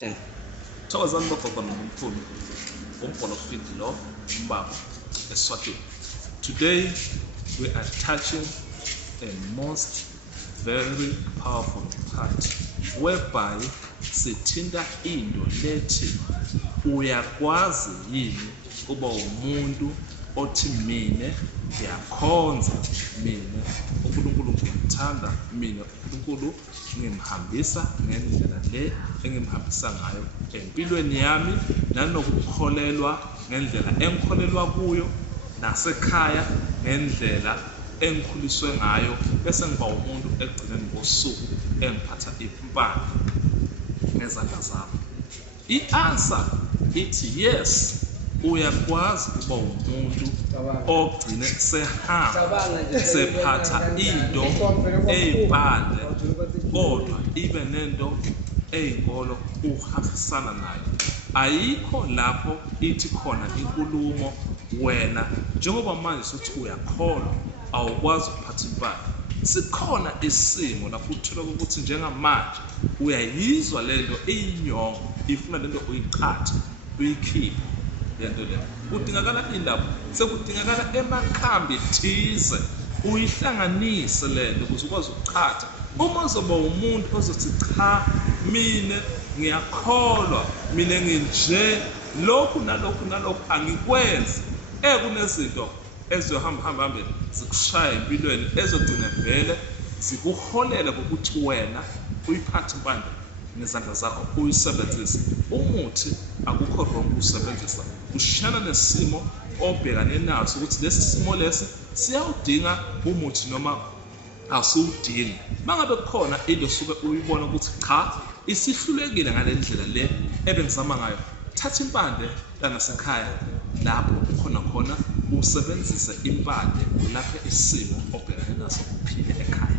Thokozani bogogo nomkhulu, umbholo feed lo umbaba eSwatini. Today we are touching a most very powerful part whereby sithinta into lethi uyakwazi yini kuba umuntu othi mina ngiyakhonza, mina uNkulunkulu ngiyamthanda, mina uNkulunkulu ngimhambisa ngendlela le engimhambisa ngayo empilweni yami, nanokukholelwa ngendlela engikholelwa kuyo, nasekhaya ngendlela engikhuliswe ngayo, bese ngiba umuntu ekugcineni kosuku engiphatha impande ngezandla zami. I-answer ithi yes, uyakwazi kuba umuntu ogcine sehamba sephatha into ey'pande kodwa ibe nento ey'nkolo uhambisana nayo. Ayikho lapho ithi khona inkulumo wena njengoba manje sokuthi uyakholwa awukwazi ukuphatha impande. Sikhona isimo lapho uthola ukuthi njengamanje uyayizwa lento iyinyongo, ifuna lento uyiqhathe uyikhiphe lento leyo. Kudingakala indaba, sekudingakala emakhambi thize uyihlanganise lento ukuze ukwazi ukuqhatha. Uma uzoba umuntu ozothi cha, mina ngiyakholwa, mina nginje lokhu nalokhu nalokhu angikwenzi, kunezinto eziyohamba zikushaya empilweni ezogcina vele zikuholela kokuthi wena uyiphathe impande ngezandla zakho uyisebenzise. Umuthi akukho wrong usebenzisa, ushana nesimo obhekane naso ukuthi lesi simo lesi siyawudinga umuthi noma asiwudingi. Mangabe kukhona into osuke uyibona ukuthi cha, isihlulekile ngale ndlela le ebengizama ngayo, thatha impande langasekhaya lapho khona usebenzise impande lapho isimo obhekane naso uphile ekhaya.